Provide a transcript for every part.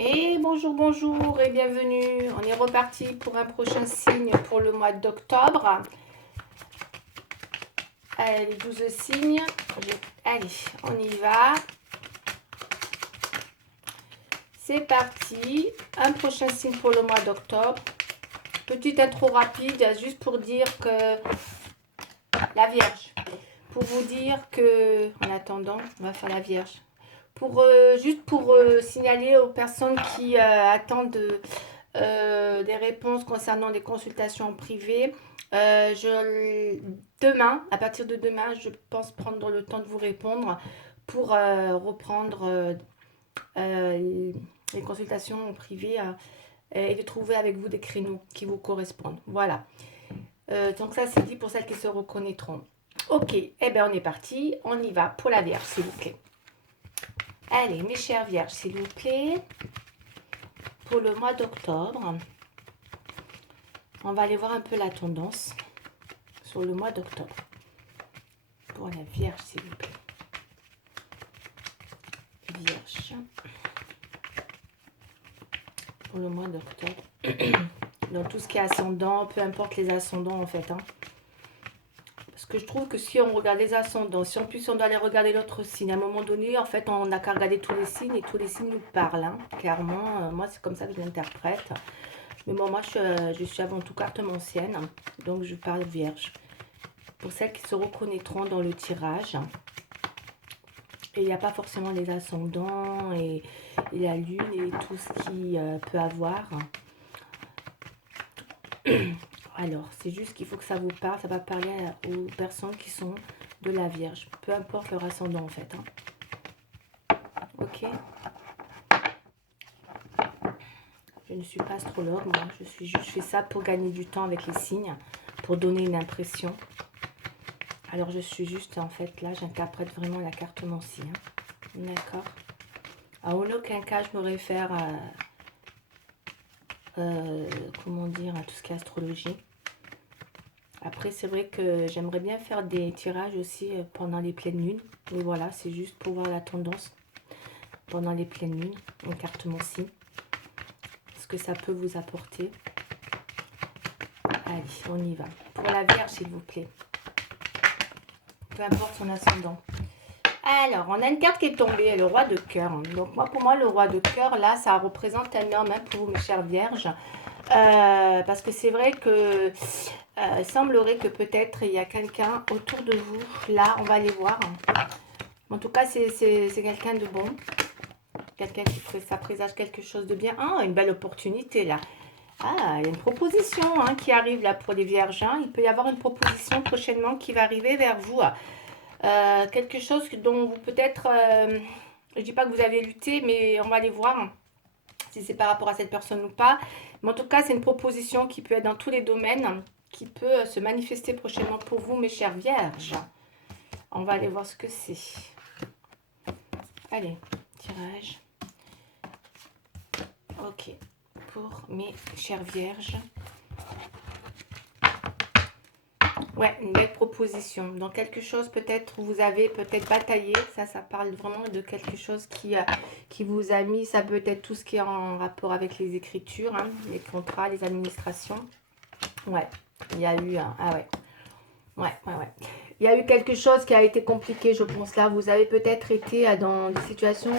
Et bonjour, bonjour et bienvenue. On est reparti pour un prochain signe pour le mois d'octobre. Allez, les 12 signes. Allez, on y va. C'est parti. Un prochain signe pour le mois d'octobre. Petite intro rapide, juste pour dire que la Vierge. Pour vous dire que, en attendant, on va faire la Vierge. Juste pour signaler aux personnes qui attendent des réponses concernant des consultations privées. Demain, à partir de demain, je pense prendre le temps de vous répondre pour reprendre les consultations privées et de trouver avec vous des créneaux qui vous correspondent. Voilà. Donc ça, c'est dit pour celles qui se reconnaîtront. Ok, eh bien on est parti. On y va pour la Vierge, s'il vous plaît. Allez, mes chères Vierges, s'il vous plaît. Pour le mois d'octobre, on va aller voir un peu la tendance sur le mois d'octobre. Pour la Vierge, s'il vous plaît. Vierge. Pour le mois d'octobre. Dans tout ce qui est ascendant, peu importe les ascendants en fait. Parce que je trouve que si on regarde les ascendants, si en plus on doit aller regarder l'autre signe, à un moment donné, en fait, on n'a qu'à regarder tous les signes et tous les signes nous parlent. Clairement, moi, c'est comme ça que je l'interprète. Mais bon, moi, je suis avant tout cartomancienne, donc je parle Vierge. Pour celles qui se reconnaîtront dans le tirage, et il n'y a pas forcément les ascendants et la lune et tout ce qui peut avoir. Alors, c'est juste qu'il faut que ça vous parle. Ça va parler aux personnes qui sont de la Vierge. Peu importe leur ascendant, en fait. Ok. Je ne suis pas astrologue, moi. Je fais ça pour gagner du temps avec les signes, pour donner une impression. Alors, je suis juste, en fait, là, j'interprète vraiment la cartomancie. D'accord. En aucun cas, je me réfère à... comment dire, à tout ce qui est astrologie. Après, c'est vrai que j'aimerais bien faire des tirages aussi pendant les pleines lunes. Mais voilà, c'est juste pour voir la tendance pendant les pleines lunes, en cartomancie. Ce que ça peut vous apporter. Allez, on y va. Pour la Vierge, s'il vous plaît. Peu importe son ascendant. Alors, on a une carte qui est tombée, le roi de cœur. Donc, pour moi, le roi de cœur, là, ça représente un homme pour vous, mes chères Vierges. Parce que c'est vrai que il semblerait que peut-être il y a quelqu'un autour de vous. Là, on va aller voir. En tout cas, c'est quelqu'un de bon. Quelqu'un qui ça présage quelque chose de bien. Ah, une belle opportunité là. Ah, il y a une proposition qui arrive là pour les Vierges. Il peut y avoir une proposition prochainement qui va arriver vers vous. Quelque chose dont vous peut-être... je ne dis pas que vous avez lutté, mais on va aller voir si c'est par rapport à cette personne ou pas. Mais en tout cas, c'est une proposition qui peut être dans tous les domaines, qui peut se manifester prochainement pour vous, mes chères Vierges. On va aller voir ce que c'est. Allez, tirage. Ok, pour mes chères Vierges. Ouais, une belle proposition. Dans quelque chose peut-être où vous avez peut-être bataillé. Ça parle vraiment de quelque chose qui vous a mis. Ça peut être tout ce qui est en rapport avec les écritures, les contrats, les administrations. Ouais, il y a eu... ah ouais. Ouais. Il y a eu quelque chose qui a été compliqué, je pense. Là, vous avez peut-être été dans des situations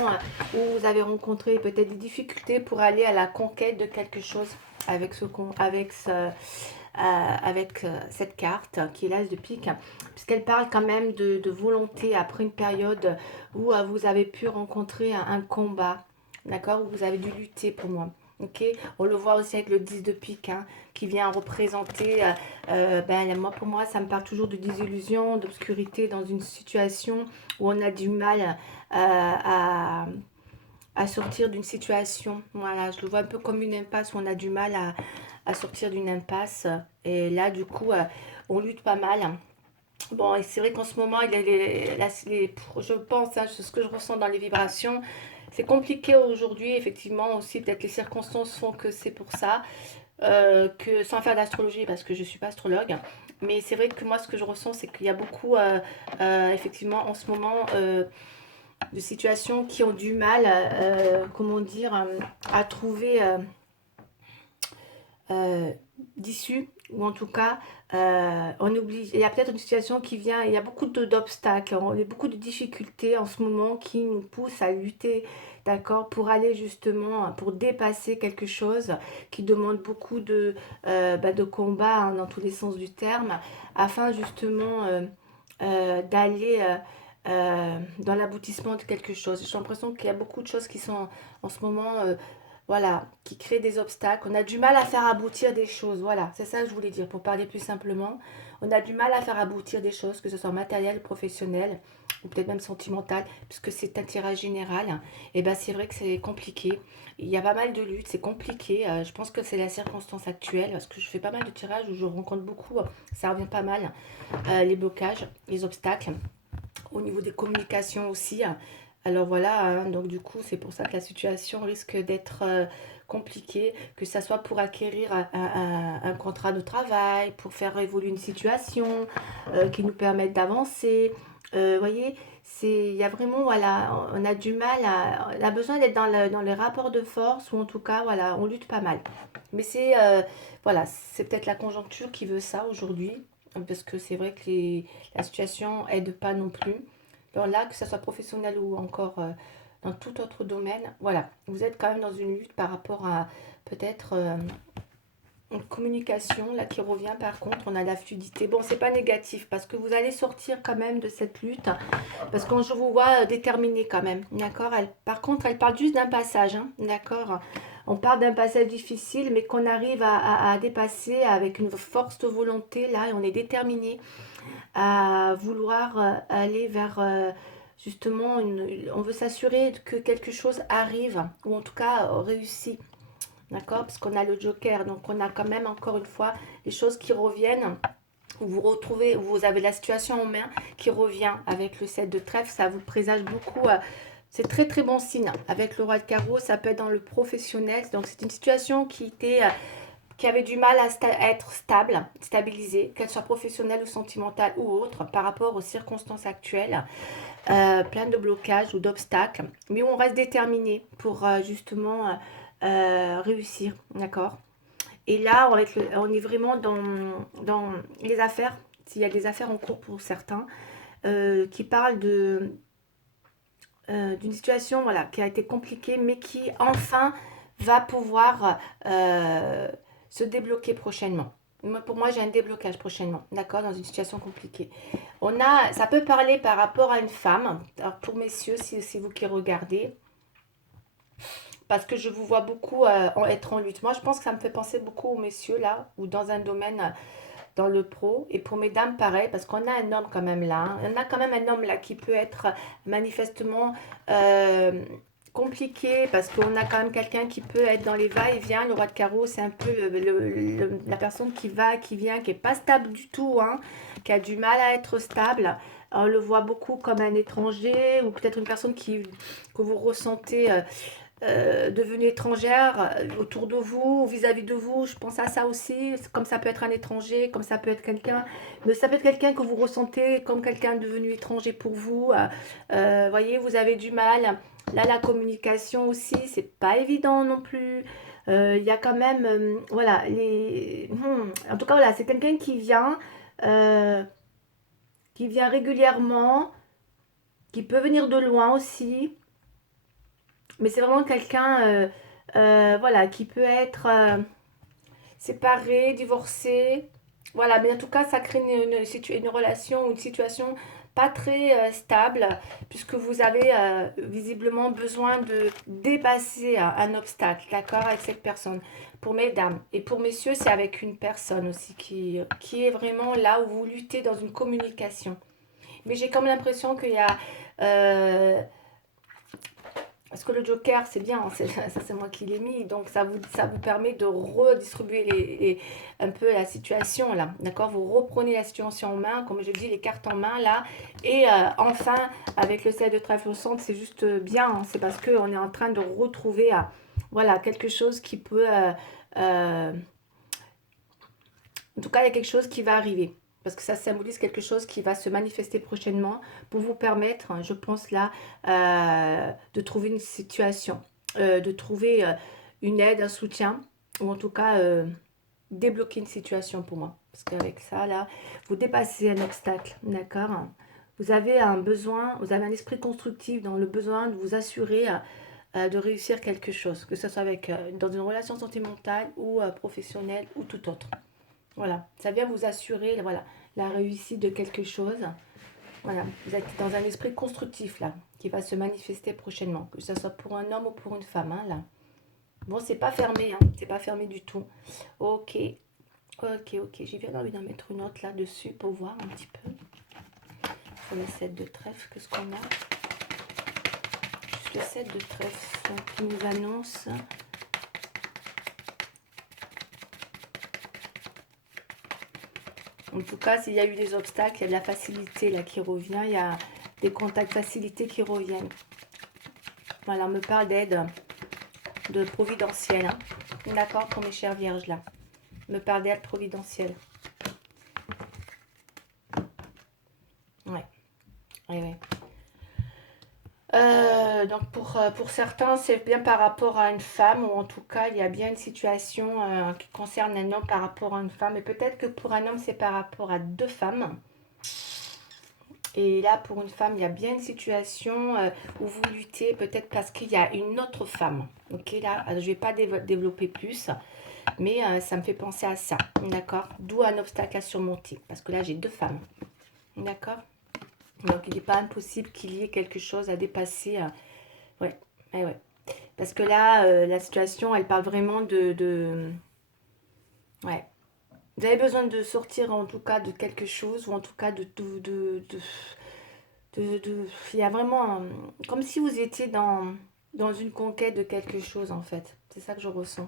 où vous avez rencontré peut-être des difficultés pour aller à la conquête de quelque chose avec cette carte qui est l'As de pique, puisqu'elle parle quand même de volonté après une période où vous avez pu rencontrer un combat, d'accord, où vous avez dû lutter pour moi. Ok, on le voit aussi avec le 10 de pique qui vient représenter, pour moi, ça me parle toujours de désillusion, d'obscurité dans une situation où on a du mal à sortir d'une situation. Voilà, je le vois un peu comme une impasse où on a du mal à sortir d'une impasse. Et là, du coup, on lutte pas mal. Bon, et c'est vrai qu'en ce moment, je pense, c'est ce que je ressens dans les vibrations. C'est compliqué aujourd'hui, effectivement, aussi, peut-être les circonstances font que c'est pour ça, que sans faire d'astrologie, parce que je ne suis pas astrologue. Mais c'est vrai que moi, ce que je ressens, c'est qu'il y a beaucoup, effectivement, en ce moment, de situations qui ont du mal, comment dire, à trouver d'issue, ou en tout cas, on oublie, il y a peut-être une situation qui vient, il y a beaucoup d'obstacles, il y a beaucoup de difficultés en ce moment qui nous poussent à lutter, d'accord, pour aller justement, pour dépasser quelque chose qui demande beaucoup de combat, hein, dans tous les sens du terme, afin justement d'aller dans l'aboutissement de quelque chose. J'ai l'impression qu'il y a beaucoup de choses qui sont en ce moment, voilà, qui créent des obstacles. On a du mal à faire aboutir des choses. Voilà, c'est ça que je voulais dire pour parler plus simplement. On a du mal à faire aboutir des choses, que ce soit matériel, professionnel ou peut-être même sentimental, puisque c'est un tirage général. Et ben c'est vrai que c'est compliqué. Il y a pas mal de luttes, c'est compliqué. Je pense que c'est la circonstance actuelle, parce que je fais pas mal de tirages où je rencontre beaucoup, ça revient pas mal, les blocages, les obstacles au niveau des communications aussi. Alors voilà, hein, donc du coup, c'est pour ça que la situation risque d'être compliquée, que ça soit pour acquérir un contrat de travail, pour faire évoluer une situation qui nous permette d'avancer. Voyez, il y a vraiment, voilà, on a du mal on a besoin d'être dans les rapports de force, ou en tout cas, voilà, on lutte pas mal. Mais voilà, c'est peut-être la conjoncture qui veut ça aujourd'hui, parce que c'est vrai que la situation aide pas non plus. Alors là, que ce soit professionnel ou encore dans tout autre domaine, voilà, vous êtes quand même dans une lutte par rapport à peut-être une communication là qui revient. Par contre, on a la fluidité. Bon, c'est pas négatif parce que vous allez sortir quand même de cette lutte, parce que je vous vois déterminé quand même, d'accord. Par contre, elle parle juste d'un passage, hein, d'accord. On parle d'un passage difficile, mais qu'on arrive à dépasser avec une force de volonté là, et on est déterminé à vouloir aller vers justement on veut s'assurer que quelque chose arrive, ou en tout cas réussit, d'accord, parce qu'on a le joker, donc on a quand même encore une fois les choses qui reviennent, où vous retrouvez, où vous avez la situation en main qui revient avec le 7 de trèfle. Ça vous présage beaucoup, c'est très très bon signe. Avec le roi de carreau, ça peut être dans le professionnel, donc c'est une situation qui avait du mal à être stable, stabilisée, qu'elle soit professionnelle ou sentimentale ou autre, par rapport aux circonstances actuelles, plein de blocages ou d'obstacles, mais on reste déterminé pour justement réussir, d'accord. Et là, on est vraiment dans les affaires, s'il y a des affaires en cours pour certains, qui parlent d'une situation, voilà, qui a été compliquée, mais qui enfin va pouvoir se débloquer prochainement. Pour moi, j'ai un déblocage prochainement, d'accord, dans une situation compliquée. Ça peut parler par rapport à une femme. Alors pour messieurs, si c'est vous qui regardez, parce que je vous vois beaucoup être en lutte. Moi, je pense que ça me fait penser beaucoup aux messieurs là, ou dans un domaine, dans le pro. Et pour mesdames, pareil, parce qu'on a un homme quand même là, hein. On a quand même un homme là qui peut être manifestement compliqué, parce qu'on a quand même quelqu'un qui peut être dans les va-et-vient. Le roi de carreau, c'est un peu la personne qui va, qui vient, qui est pas stable du tout, hein, qui a du mal à être stable. On le voit beaucoup comme un étranger, ou peut-être une personne que vous ressentez devenue étrangère autour de vous, vis-à-vis de vous. Je pense à ça aussi, comme ça peut être un étranger, comme ça peut être quelqu'un, mais ça peut être quelqu'un que vous ressentez comme quelqu'un devenu étranger pour vous. Voyez, vous avez du mal. Là, la communication aussi, c'est pas évident non plus. Il y a quand même, voilà, en tout cas, voilà, c'est quelqu'un euh, qui vient régulièrement, qui peut venir de loin aussi, mais c'est vraiment quelqu'un, voilà, qui peut être séparé, divorcé. Voilà, mais en tout cas, ça crée une relation ou une situation pas très stable, puisque vous avez visiblement besoin de dépasser un obstacle, d'accord, avec cette personne. Pour mesdames. Et pour messieurs, c'est avec une personne aussi qui est vraiment là où vous luttez dans une communication. Mais j'ai comme l'impression qu'il y a... euh, parce que le joker, c'est bien, ça c'est moi qui l'ai mis, donc ça vous permet de redistribuer un peu la situation là, d'accord. Vous reprenez la situation en main, comme je dis, les cartes en main là, et enfin, avec le 7 de trèfle au centre, c'est juste bien, hein. C'est parce qu'on est en train de retrouver, voilà, quelque chose qui peut, en tout cas, il y a quelque chose qui va arriver. parce que ça symbolise quelque chose qui va se manifester prochainement pour vous permettre, je pense là, de trouver une situation, de trouver une aide, un soutien, ou en tout cas débloquer une situation pour moi. Parce qu'avec ça, là, vous dépassez un obstacle, d'accord? Vous avez un besoin, vous avez un esprit constructif dans le besoin de vous assurer de réussir quelque chose, que ce soit avec, dans une relation sentimentale ou professionnelle ou tout autre. Voilà, ça vient vous assurer voilà, la réussite de quelque chose. Voilà, vous êtes dans un esprit constructif là, qui va se manifester prochainement, que ce soit pour un homme ou pour une femme, hein, là. Bon, c'est pas fermé, hein, c'est pas fermé du tout. Ok, ok. J'ai bien envie d'en mettre une autre là-dessus pour voir un petit peu. Sur le 7 de trèfle, qu'est-ce qu'on a? Juste le 7 de trèfle qui nous annonce. En tout cas, s'il y a eu des obstacles, il y a de la facilité là qui revient. Il y a des contacts facilités qui reviennent. Voilà, on me parle d'aide de providentielle. Hein. D'accord, pour mes chères vierges là. On me parle d'aide providentielle. Ouais. Donc pour certains, c'est bien par rapport à une femme, ou en tout cas, il y a bien une situation qui concerne un homme par rapport à une femme. Et peut-être que pour un homme, c'est par rapport à deux femmes. Et là, pour une femme, il y a bien une situation où vous luttez, peut-être parce qu'il y a une autre femme. Ok, là, je ne vais pas développer plus, mais ça me fait penser à ça. D'accord? D'où un obstacle à surmonter. Parce que là, j'ai deux femmes. D'accord? Donc, il n'est pas impossible qu'il y ait quelque chose à dépasser. Ouais. Parce que là, la situation, elle parle vraiment de... Ouais. Vous avez besoin de sortir, en tout cas, de quelque chose, ou en tout cas il y a vraiment... comme si vous étiez dans une conquête de quelque chose, en fait. C'est ça que je ressens.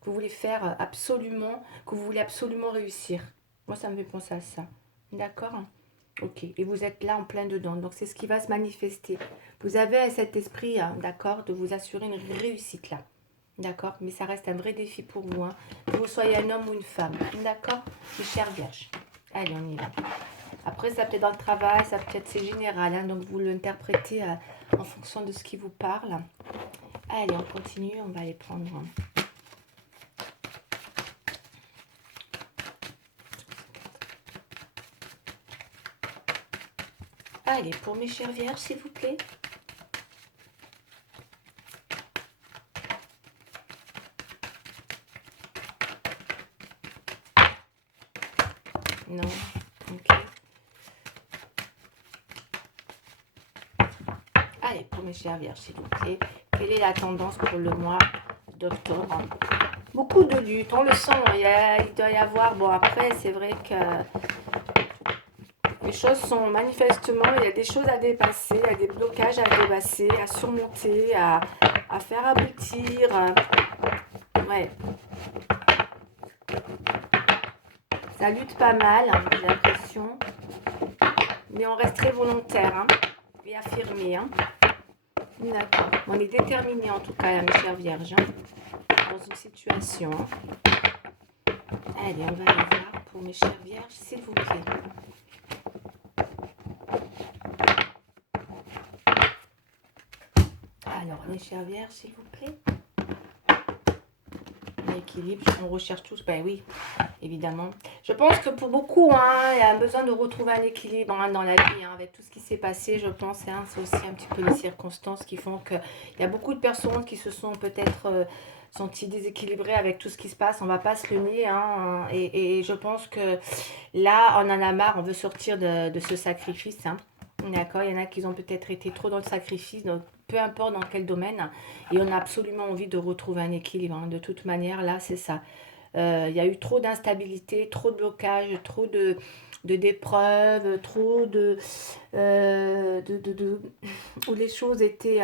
Que vous voulez faire absolument, que vous voulez absolument réussir. Moi, ça me fait penser à ça. D'accord? Ok, et vous êtes là en plein dedans, donc c'est ce qui va se manifester. Vous avez cet esprit, hein, d'accord, de vous assurer une réussite là, d'accord, mais ça reste un vrai défi pour vous, hein, que vous soyez un homme ou une femme, d'accord, mes chères vierges. Allez, on y va. Après, ça peut être dans le travail, ça peut être c'est général, hein, donc vous l'interprétez en fonction de ce qui vous parle. Allez, on continue, on va aller prendre... Allez, pour mes chères vierges, s'il vous plaît. Non, ok. Allez, pour mes chères vierges, s'il vous plaît. Quelle est la tendance pour le mois d'octobre? Beaucoup de luttes, on le sent, il doit y avoir... Bon, après, c'est vrai que les choses sont manifestement... Il y a des choses à dépasser, il y a des blocages à dépasser, à surmonter, à faire aboutir. Ouais. Ça lutte pas mal, hein, j'ai l'impression. Mais on reste très volontaire, hein, et affirmé, hein. D'accord. On est déterminé en tout cas, mes chères vierges, hein, dans une situation. Allez, on va aller voir pour mes chères vierges, s'il vous plaît. Alors, mes chères vierges, s'il vous plaît. L'équilibre, on recherche tous, ben oui, évidemment. Je pense que pour beaucoup, hein, il y a besoin de retrouver un équilibre, hein, dans la vie, hein, avec tout ce qui s'est passé, je pense, hein, c'est aussi un petit peu les circonstances qui font qu'il y a beaucoup de personnes qui se sont peut-être senties déséquilibrées avec tout ce qui se passe, on va pas se le nier, hein, et je pense que là, on en a marre, on veut sortir de ce sacrifice, hein. D'accord, il y en a qui ont peut-être été trop dans le sacrifice, donc peu importe dans quel domaine, et on a absolument envie de retrouver un équilibre, hein. De toute manière, là, c'est ça. Il y a eu trop d'instabilité, trop de blocages, trop d'épreuves, trop où les choses étaient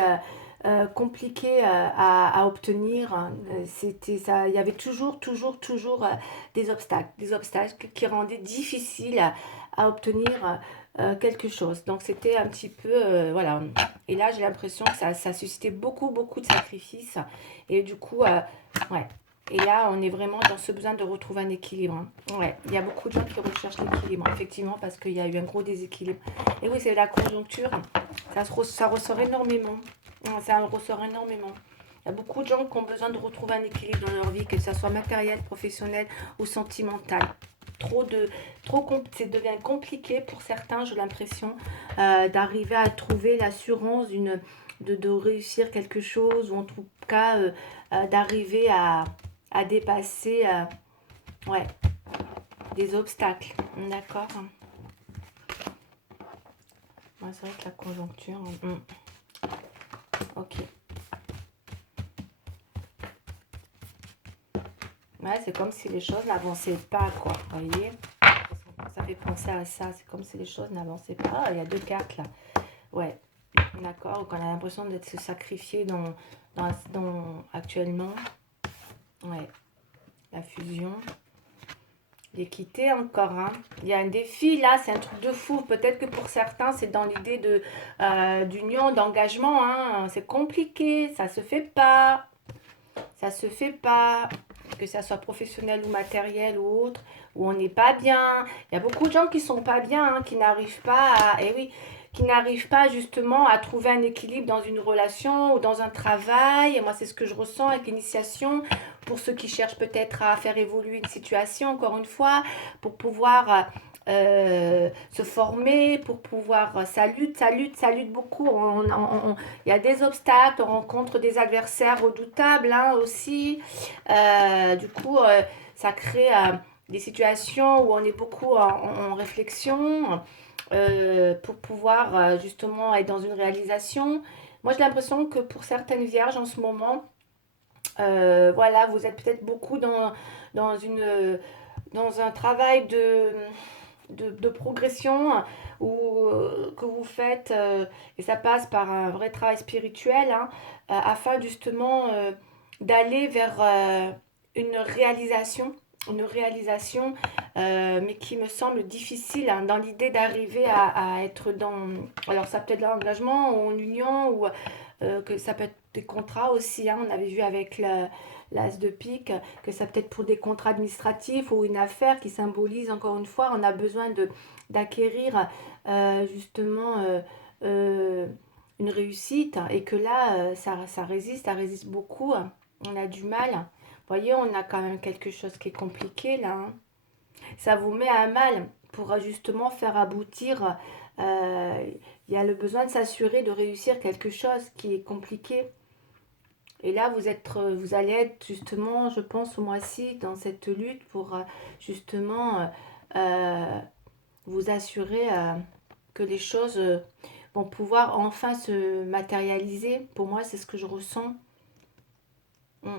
compliquées à obtenir. C'était ça, il y avait toujours des obstacles qui rendaient difficile à obtenir quelque chose. Donc c'était un petit peu, voilà. Et là, j'ai l'impression que ça suscitait beaucoup de sacrifices. Et du coup, ouais. Et là, on est vraiment dans ce besoin de retrouver un équilibre. Hein. Ouais, il y a beaucoup de gens qui recherchent l'équilibre, effectivement, parce qu'il y a eu un gros déséquilibre. Et oui, c'est la conjoncture. Ça ressort énormément. Ça ressort énormément. Il y a beaucoup de gens qui ont besoin de retrouver un équilibre dans leur vie, que ce soit matériel, professionnel ou sentimental. Ça devient compliqué pour certains, j'ai l'impression, d'arriver à trouver l'assurance de réussir quelque chose, ou en tout cas d'arriver à dépasser ouais, des obstacles. D'accord. Ouais, c'est vrai que la conjoncture... Ok. Ouais, c'est comme si les choses n'avançaient pas, quoi. Vous voyez? Ça fait penser à ça. C'est comme si les choses n'avançaient pas. Ah, il y a 2 cartes, là. Ouais. D'accord. Donc, on a l'impression d'être se sacrifié actuellement. Ouais. La fusion. L'équité encore. Hein. Il y a un défi, là. C'est un truc de fou. Peut-être que pour certains, c'est dans l'idée d'union, d'engagement. Hein. C'est compliqué. Ça se fait pas. Ça se fait pas. Que ça soit professionnel ou matériel ou autre, où on n'est pas bien. Il y a beaucoup de gens qui sont pas bien, hein, qui n'arrivent pas qui n'arrivent pas justement à trouver un équilibre dans une relation ou dans un travail. Et moi, c'est ce que je ressens avec l'initiation. Pour ceux qui cherchent peut-être à faire évoluer une situation, encore une fois, pour pouvoir se former, pour pouvoir... Ça lutte beaucoup. Il y a des obstacles, on rencontre des adversaires redoutables hein, aussi. Du coup, ça crée des situations où on est beaucoup en réflexion pour pouvoir justement être dans une réalisation. Moi, j'ai l'impression que pour certaines vierges en ce moment, voilà, vous êtes peut-être beaucoup dans, dans un travail de progression que vous faites, et ça passe par un vrai travail spirituel, hein, afin justement d'aller vers une réalisation, mais qui me semble difficile hein, dans l'idée d'arriver à être dans, alors ça peut être l'engagement ou en union, ou que ça peut être des contrats aussi, hein, on avait vu avec l'as de pique, que ça peut être pour des contrats administratifs ou une affaire qui symbolise, encore une fois, on a besoin d'acquérir justement une réussite, et que là, ça résiste beaucoup, on a du mal. Vous voyez, on a quand même quelque chose qui est compliqué là. Hein. Ça vous met à mal pour justement faire aboutir. Il y a le besoin de s'assurer de réussir quelque chose qui est compliqué. Et là, vous allez être justement, je pense, au mois-ci, dans cette lutte pour justement vous assurer que les choses vont pouvoir enfin se matérialiser. Pour moi, c'est ce que je ressens. Mm.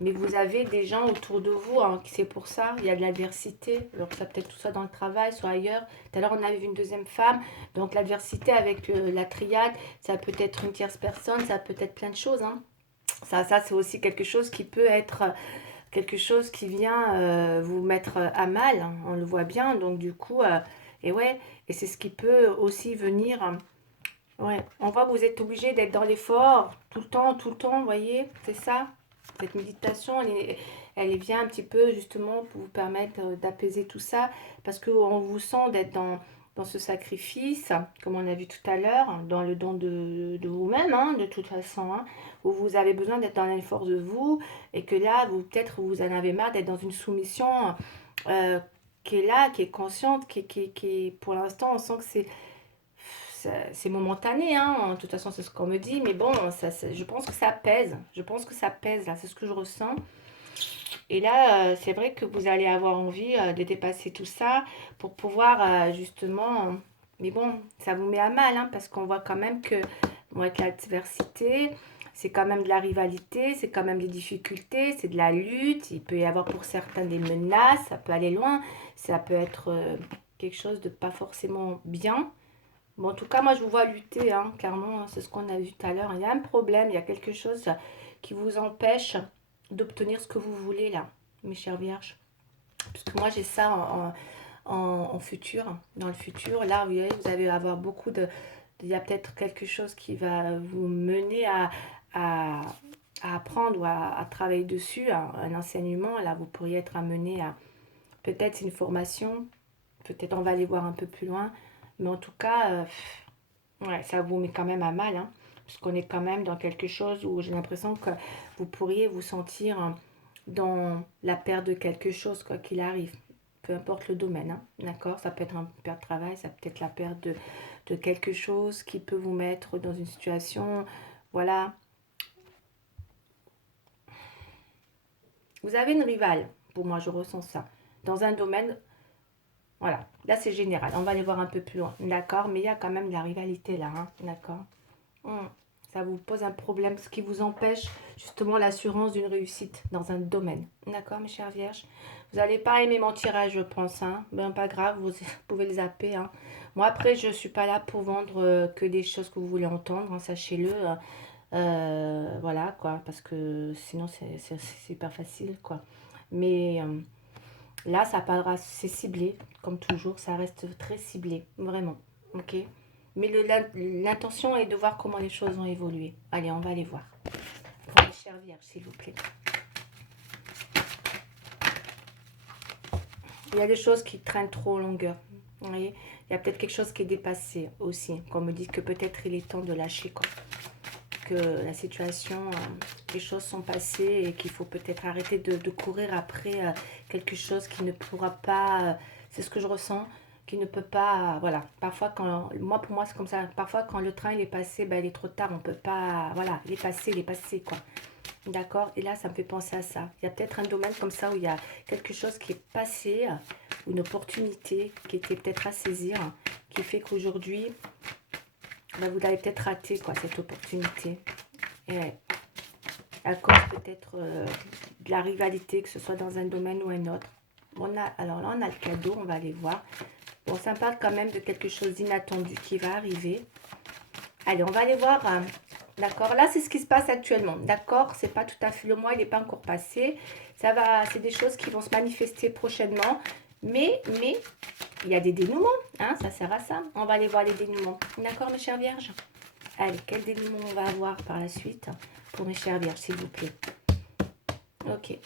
Mais vous avez des gens autour de vous, hein, c'est pour ça, il y a de l'adversité. Alors ça peut être tout ça dans le travail, soit ailleurs. Tout à l'heure, on avait vu une deuxième femme. Donc l'adversité avec la triade, ça peut être une tierce personne, ça peut être plein de choses. Hein. Ça c'est aussi quelque chose qui peut être quelque chose qui vient vous mettre à mal. Hein, on le voit bien. Donc du coup, et ouais, et c'est ce qui peut aussi venir. Ouais, on voit que vous êtes obligé d'être dans l'effort tout le temps, vous voyez, c'est ça. Cette méditation, elle vient un petit peu justement pour vous permettre d'apaiser tout ça, parce qu'on vous sent d'être dans ce sacrifice, comme on a vu tout à l'heure, dans le don de vous-même, hein, de toute façon, hein, où vous avez besoin d'être dans l'effort de vous, et que là, peut-être vous en avez marre d'être dans une soumission euh, qui est là, qui est consciente, pour l'instant, on sent que c'est momentané, hein. De toute façon, c'est ce qu'on me dit, mais bon, je pense que ça pèse. Je pense que ça pèse, là, c'est ce que je ressens. Et là, c'est vrai que vous allez avoir envie de dépasser tout ça pour pouvoir justement... Mais bon, ça vous met à mal, hein, parce qu'on voit quand même que, bon, avec l'adversité, c'est quand même de la rivalité, c'est quand même des difficultés, c'est de la lutte. Il peut y avoir pour certains des menaces, ça peut aller loin, ça peut être quelque chose de pas forcément bien. Bon, en tout cas, moi, je vous vois lutter, hein, clairement, hein, c'est ce qu'on a vu tout à l'heure. Il y a un problème, il y a quelque chose qui vous empêche d'obtenir ce que vous voulez, là, mes chères vierges. Parce que moi, j'ai ça en futur, dans le futur. Là, vous allez avoir beaucoup de... Il y a peut-être quelque chose qui va vous mener à apprendre ou à travailler dessus, un enseignement. Là, vous pourriez être amené à... Peut-être une formation. Peut-être on va aller voir un peu plus loin. Mais en tout cas, ouais, ça vous met quand même à mal. Hein, parce qu'on est quand même dans quelque chose où j'ai l'impression que vous pourriez vous sentir dans la perte de quelque chose, quoi qu'il arrive. Peu importe le domaine, hein, d'accord? Ça peut être une perte de travail, ça peut être la perte de quelque chose qui peut vous mettre dans une situation, voilà. Vous avez une rivale, pour moi, je ressens ça. Dans un domaine, voilà. Là, c'est général. On va aller voir un peu plus loin, d'accord? Mais il y a quand même de la rivalité là, hein, d'accord? Ça vous pose un problème, ce qui vous empêche justement l'assurance d'une réussite dans un domaine. D'accord, mes chères vierges? Vous n'allez pas aimer mon tirage, je pense. Hein. Ben, pas grave, vous pouvez le zapper. Hein. Moi, après, je ne suis pas là pour vendre que des choses que vous voulez entendre, hein, sachez-le. Voilà, quoi, parce que sinon, c'est super facile, quoi. Mais là, ça parlera, c'est ciblé, comme toujours, ça reste très ciblé, vraiment. Ok? Mais l'intention est de voir comment les choses vont évoluer. Allez, on va aller voir. Pour les chères vierges, s'il vous plaît. Il y a des choses qui traînent trop en longueur. Vous voyez, il y a peut-être quelque chose qui est dépassé aussi. Qu'on me dit que peut-être il est temps de lâcher, quoi. Que la situation, les choses sont passées et qu'il faut peut-être arrêter de courir après quelque chose qui ne pourra pas... c'est ce que je ressens, qui ne peut pas... voilà, parfois quand... Moi, pour moi, c'est comme ça. Parfois, quand le train, il est passé, ben, il est trop tard. On peut pas... Voilà, il est passé, quoi. D'accord? Et là, ça me fait penser à ça. Il y a peut-être un domaine comme ça où il y a quelque chose qui est passé, une opportunité qui était peut-être à saisir, qui fait qu'aujourd'hui... Ben, vous l'avez peut-être raté, quoi, cette opportunité. Et à cause peut-être de la rivalité, que ce soit dans un domaine ou un autre. Alors là, on a le cadeau, on va aller voir. Bon, ça parle quand même de quelque chose d'inattendu qui va arriver. Allez, on va aller voir. D'accord, là, c'est ce qui se passe actuellement. D'accord, c'est pas tout à fait le mois, il n'est pas encore passé. Ça va, c'est des choses qui vont se manifester prochainement. Mais il y a des dénouements, hein, ça sert à ça. On va aller voir les dénouements. D'accord, mes chères vierges? Allez, quel dénouement on va avoir par la suite pour mes chères vierges, s'il vous plaît? Ok.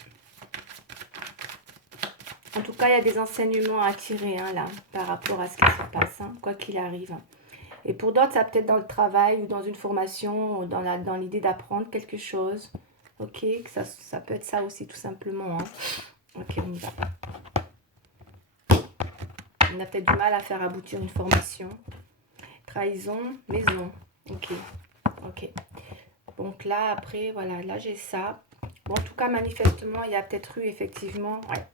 En tout cas, il y a des enseignements à tirer, hein, là, par rapport à ce qui se passe, hein, quoi qu'il arrive. Et pour d'autres, ça peut être dans le travail ou dans une formation, ou dans l'idée d'apprendre quelque chose. Ok, ça peut être ça aussi, tout simplement. Hein. Ok, on y va. On a peut-être du mal à faire aboutir une formation. Trahison, maison. Ok, ok. Donc là, après, voilà, là j'ai ça. Bon, en tout cas, manifestement, il y a peut-être eu effectivement... Ouais.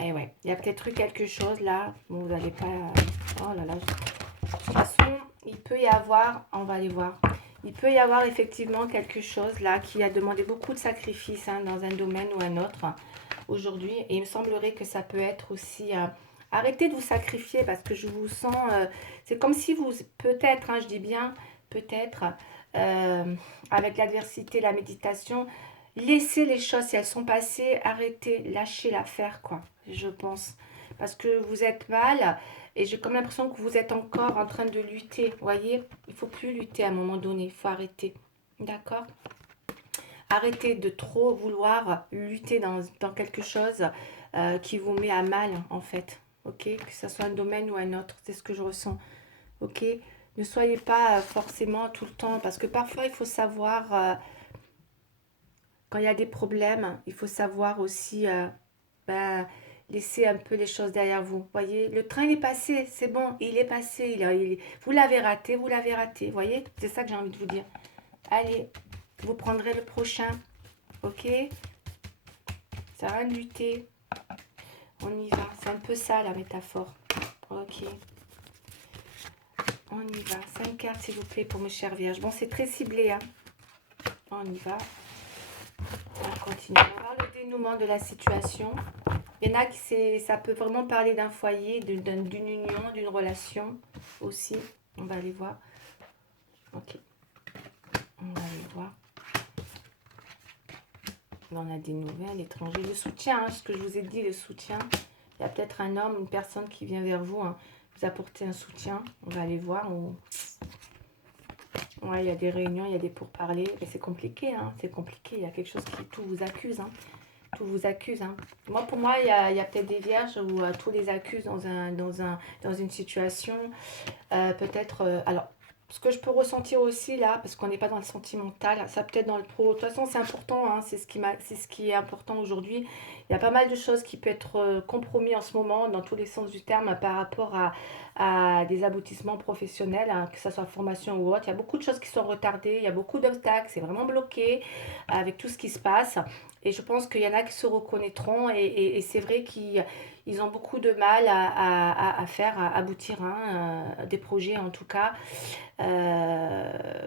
Et ouais, il y a peut-être eu quelque chose là. Bon, vous n'allez pas... Oh là là. De toute façon, il peut y avoir... On va aller voir. Il peut y avoir effectivement quelque chose là qui a demandé beaucoup de sacrifices hein, dans un domaine ou un autre aujourd'hui. Et il me semblerait que ça peut être aussi... arrêtez de vous sacrifier parce que je vous sens... c'est comme si vous... Peut-être, hein, je dis bien, peut-être, avec l'adversité, la méditation... Laissez les choses, si elles sont passées, arrêtez, lâchez l'affaire, quoi, je pense. Parce que vous êtes mal et j'ai comme l'impression que vous êtes encore en train de lutter, vous voyez. Il ne faut plus lutter à un moment donné, il faut arrêter, d'accord? Arrêtez de trop vouloir lutter dans quelque chose qui vous met à mal, en fait, ok? Que ce soit un domaine ou un autre, c'est ce que je ressens, ok? Ne soyez pas forcément tout le temps, parce que parfois, il faut savoir... quand il y a des problèmes, il faut savoir aussi laisser un peu les choses derrière vous. Vous voyez, le train il est passé, c'est bon, il est passé. Vous l'avez raté, vous l'avez raté. Vous voyez, c'est ça que j'ai envie de vous dire. Allez, vous prendrez le prochain, ok? Ça va de lutter. On y va. C'est un peu ça la métaphore. Ok. On y va. 5 cartes s'il vous plaît pour mes chères vierges. Bon, c'est très ciblé, hein. On y va. On continue. On va voir le dénouement de la situation. Il y en a qui ça peut vraiment parler d'un foyer, d'une union, d'une relation aussi. On va aller voir. Ok. On va aller voir. Là, on a des nouvelles, l'étranger. Le soutien, hein, ce que je vous ai dit, le soutien. Il y a peut-être un homme, une personne qui vient vers vous, hein, vous apporter un soutien. On va aller voir. Ouais, il y a des réunions, il y a des pourparlers. Mais c'est compliqué, hein. C'est compliqué. Il y a quelque chose qui tout vous accuse, hein. Tout vous accuse, hein. Moi, pour moi, il y a peut-être des vierges où tout les accuse dans une situation. Peut-être, alors, ce que je peux ressentir aussi là, parce qu'on n'est pas dans le sentimental, ça peut-être dans le pro. De toute façon, c'est important, hein, c'est ce qui est important aujourd'hui. Il y a pas mal de choses qui peuvent être compromis en ce moment, dans tous les sens du terme, par rapport à des aboutissements professionnels, hein, que ce soit formation ou autre. Il y a beaucoup de choses qui sont retardées, il y a beaucoup d'obstacles, c'est vraiment bloqué avec tout ce qui se passe. Et je pense qu'il y en a qui se reconnaîtront et c'est vrai qu'ils ont beaucoup de mal à faire aboutir, hein, des projets en tout cas. Euh,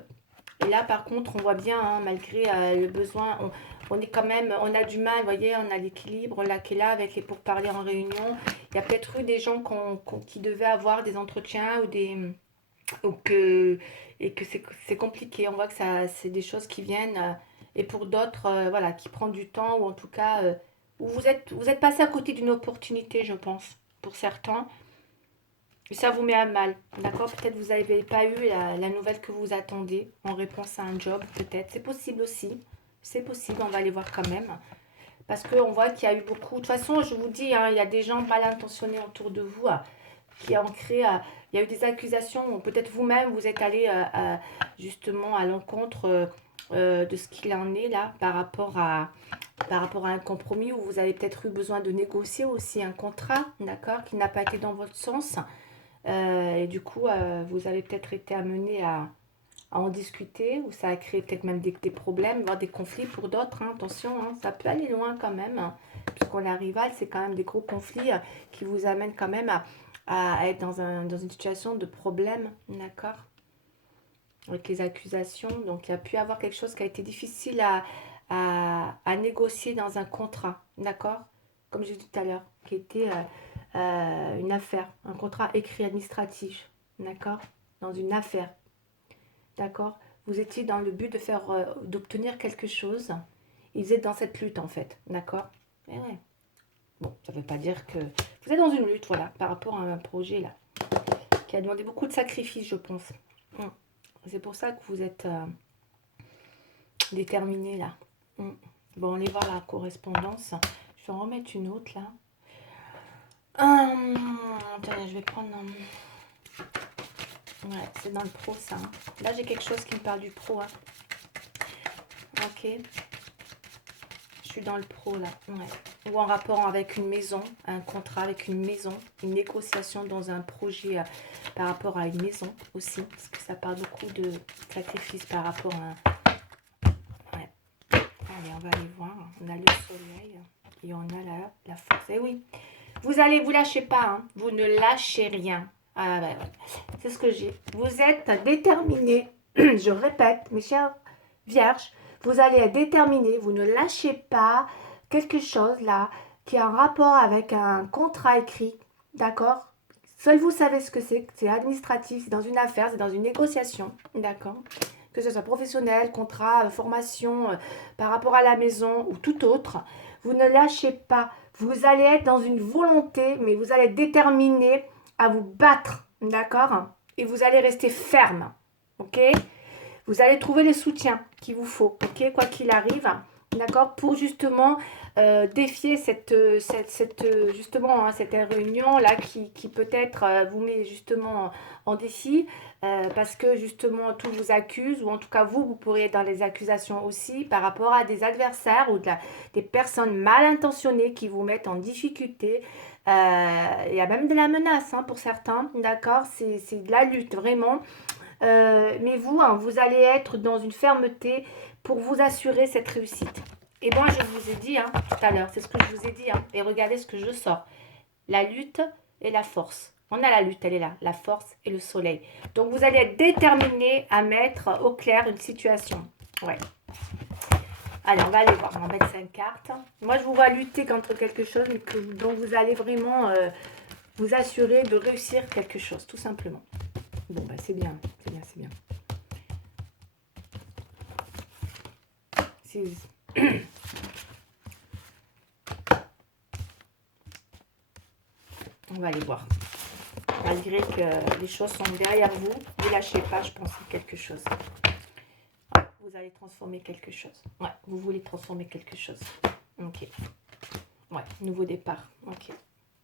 et là par contre on voit bien, hein, malgré le besoin, on est quand même, on a du mal, vous voyez, on a l'équilibre là qui est là avec les pourparlers en réunion. Il y a peut-être eu des gens qui devaient avoir des entretiens ou que, et que c'est compliqué. On voit que ça, c'est des choses qui viennent et pour d'autres, voilà, qui prennent du temps ou en tout cas, où vous êtes passé à côté d'une opportunité, je pense, pour certains. Et ça vous met à mal, d'accord? Peut-être vous n'avez pas eu la nouvelle que vous attendez en réponse à un job, peut-être. C'est possible aussi. C'est possible, on va aller voir quand même. Parce qu'on voit qu'il y a eu beaucoup... De toute façon, je vous dis, hein, il y a des gens mal intentionnés autour de vous qui ont créé... il y a eu des accusations, peut-être vous-même, vous êtes allé justement à l'encontre de ce qu'il en est là par rapport à un compromis où vous avez peut-être eu besoin de négocier aussi un contrat, d'accord, qui n'a pas été dans votre sens. Et du coup, vous avez peut-être été amené à en discuter, ou ça a créé peut-être même des problèmes, voire des conflits pour d'autres, hein. Attention, hein, ça peut aller loin quand même, hein, puisqu'on est rival, c'est quand même des gros conflits qui vous amènent quand même à être dans une situation de problème, d'accord? Avec les accusations, donc il y a pu y avoir quelque chose qui a été difficile à négocier dans un contrat, d'accord? Comme j'ai dit tout à l'heure, qui était une affaire, un contrat écrit administratif, d'accord? Dans une affaire, d'accord? Vous étiez dans le but de faire, d'obtenir quelque chose. Et vous êtes dans cette lutte en fait, d'accord? Eh ouais. Bon, ça ne veut pas dire que vous êtes dans une lutte, voilà, par rapport à un projet là, qui a demandé beaucoup de sacrifices, je pense. C'est pour ça que vous êtes déterminé là. Bon, on va voir la correspondance. Je vais en remettre une autre là. Attendez, je vais prendre... Ouais, c'est dans le pro ça. Hein. Là, j'ai quelque chose qui me parle du pro. Hein. Ok. Je suis dans le pro là. Ouais. Ou en rapport avec une maison, un contrat avec une maison, une négociation dans un projet par rapport à une maison aussi. Parce que ça parle beaucoup de sacrifice par rapport à... Ouais. Allez, on va aller voir. On a le soleil et on a la force. Et oui. Vous lâchez pas. Hein. Vous ne lâchez rien. Ah, ouais. C'est ce que j'ai. Vous êtes déterminé. Je répète, mes chers vierges, vous allez être déterminé. Vous ne lâchez pas quelque chose là qui a un rapport avec un contrat écrit. D'accord? Seul vous savez ce que c'est. C'est administratif, c'est dans une affaire, c'est dans une négociation. D'accord? Que ce soit professionnel, contrat, formation, par rapport à la maison ou tout autre. Vous ne lâchez pas. Vous allez être dans une volonté, mais vous allez être déterminé à vous battre, d'accord? Et vous allez rester ferme, ok? Vous allez trouver le soutien qu'il vous faut, ok? Quoi qu'il arrive, d'accord? Pour justement défier justement, hein, cette réunion là qui peut-être vous met justement en défi parce que justement tout vous accuse, ou en tout cas vous pourriez être dans les accusations aussi par rapport à des adversaires ou des personnes mal intentionnées qui vous mettent en difficulté. Il y a même de la menace, hein, pour certains, d'accord? C'est de la lutte vraiment. Mais vous, hein, vous allez être dans une fermeté pour vous assurer cette réussite. Et moi, je vous ai dit, hein, tout à l'heure, c'est ce que je vous ai dit, hein, et regardez ce que je sors. La lutte et la force. On a la lutte, elle est là, la force et le soleil. Donc, vous allez être déterminé à mettre au clair une situation. Ouais. Allez, on va aller voir, on va mettre 5 cartes. Moi, je vous vois lutter contre quelque chose, mais dont vous allez vraiment vous assurer de réussir quelque chose, tout simplement. Bon, bah, c'est bien, c'est bien, c'est bien. On va aller voir. Malgré que les choses sont derrière vous, ne lâchez pas, je pense à quelque chose. allez transformer quelque chose. Ouais, vous voulez transformer quelque chose. Ok. Ouais, nouveau départ. Ok.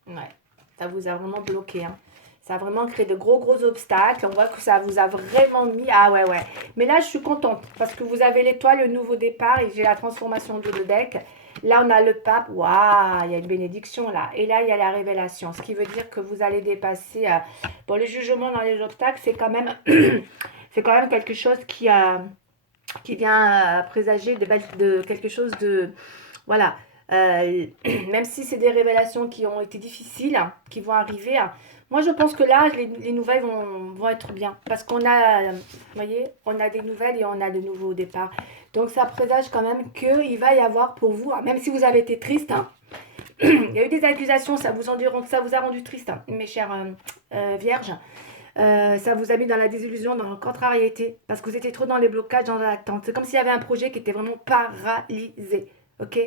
Ouais, ça vous a vraiment bloqué. Hein. Ça a vraiment créé de gros obstacles. On voit que ça vous a vraiment mis... Ah ouais. Mais là, je suis contente parce que vous avez l'étoile, le nouveau départ et j'ai la transformation du deck. Là, on a le pape. Waouh, il y a une bénédiction là. Et là, il y a la révélation. Ce qui veut dire que vous allez dépasser... Bon, le jugement dans les obstacles, c'est quand même... c'est quand même quelque chose qui vient présager de quelque chose de... Voilà. Même si c'est des révélations qui ont été difficiles, hein, qui vont arriver, hein, moi je pense que là, les nouvelles vont être bien. Parce qu'on a, vous voyez, on a des nouvelles et on a de nouveaux départs. Donc ça présage quand même qu'il va y avoir pour vous, hein, même si vous avez été triste, hein, il y a eu des accusations, ça vous a rendu triste, hein, mes chères vierges. Ça vous a mis dans la désillusion, dans la contrariété, parce que vous étiez trop dans les blocages, dans l'attente. C'est comme s'il y avait un projet qui était vraiment paralysé, ok?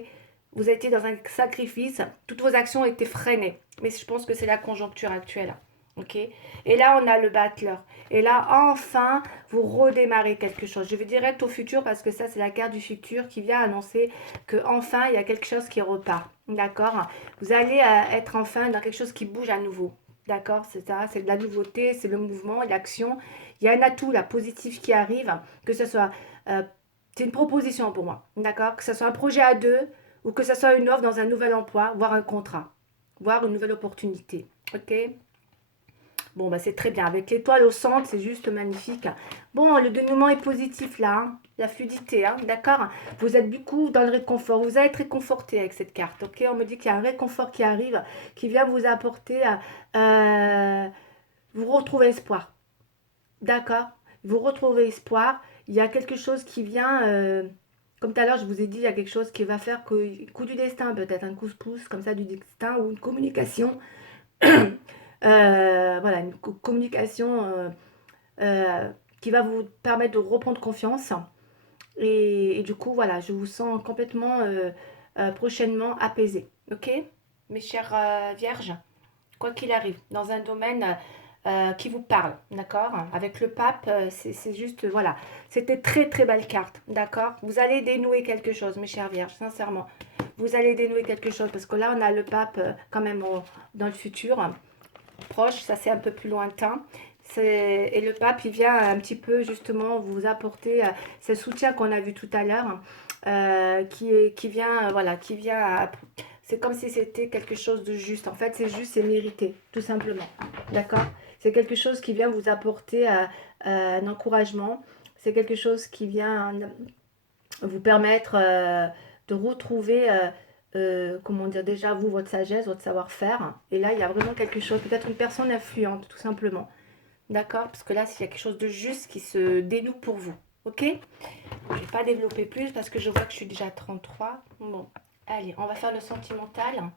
Vous étiez dans un sacrifice, toutes vos actions étaient freinées. Mais je pense que c'est la conjoncture actuelle, ok? Et là, on a le battleur. Et là, enfin, vous redémarrez quelque chose. Je vais direct au futur, parce que ça, c'est la carte du futur qui vient annoncer que enfin il y a quelque chose qui repart, d'accord? Vous allez être enfin dans quelque chose qui bouge à nouveau. D'accord, c'est ça, c'est de la nouveauté, c'est le mouvement, l'action. Il y a un atout, la positif qui arrive, que ce soit, c'est une proposition pour moi, d'accord? Que ce soit un projet à deux ou que ce soit une offre dans un nouvel emploi, voire un contrat, voire une nouvelle opportunité, ok? Bon, bah c'est très bien. Avec l'étoile au centre, c'est juste magnifique. Bon, le dénouement est positif là, hein. La fluidité, hein, d'accord? Vous êtes du coup dans le réconfort. Vous allez être réconforté avec cette carte, ok? On me dit qu'il y a un réconfort qui arrive, qui vient vous apporter, vous retrouvez espoir, d'accord? Vous retrouvez espoir. Il y a quelque chose qui vient, comme tout à l'heure, je vous ai dit, il y a quelque chose qui va faire que, coup du destin peut-être, un coup de pouce comme ça du destin ou une communication. Voilà, une communication qui va vous permettre de reprendre confiance. Et du coup, voilà, je vous sens complètement prochainement apaisé. Ok, mes chères vierges, quoi qu'il arrive, dans un domaine qui vous parle, d'accord? Avec le pape, c'est juste, voilà, c'était très belle carte, d'accord? Vous allez dénouer quelque chose, mes chères vierges, sincèrement. Vous allez dénouer quelque chose, parce que là, on a le pape quand même dans le futur, proche, ça c'est un peu plus lointain. Et le pape, il vient un petit peu justement vous apporter ce soutien qu'on a vu tout à l'heure, qui vient, voilà, qui vient, c'est comme si c'était quelque chose de juste. En fait, c'est juste, c'est mérité, tout simplement. D'accord? C'est quelque chose qui vient vous apporter un encouragement. C'est quelque chose qui vient vous permettre de retrouver, comment dire, déjà vous, votre sagesse, votre savoir-faire. Et là, il y a vraiment quelque chose, peut-être une personne influente, tout simplement. D'accord? Parce que là, il y a quelque chose de juste qui se dénoue pour vous. Ok? Je ne vais pas développer plus parce que je vois que je suis déjà à 33. Bon, allez, on va faire le sentimental.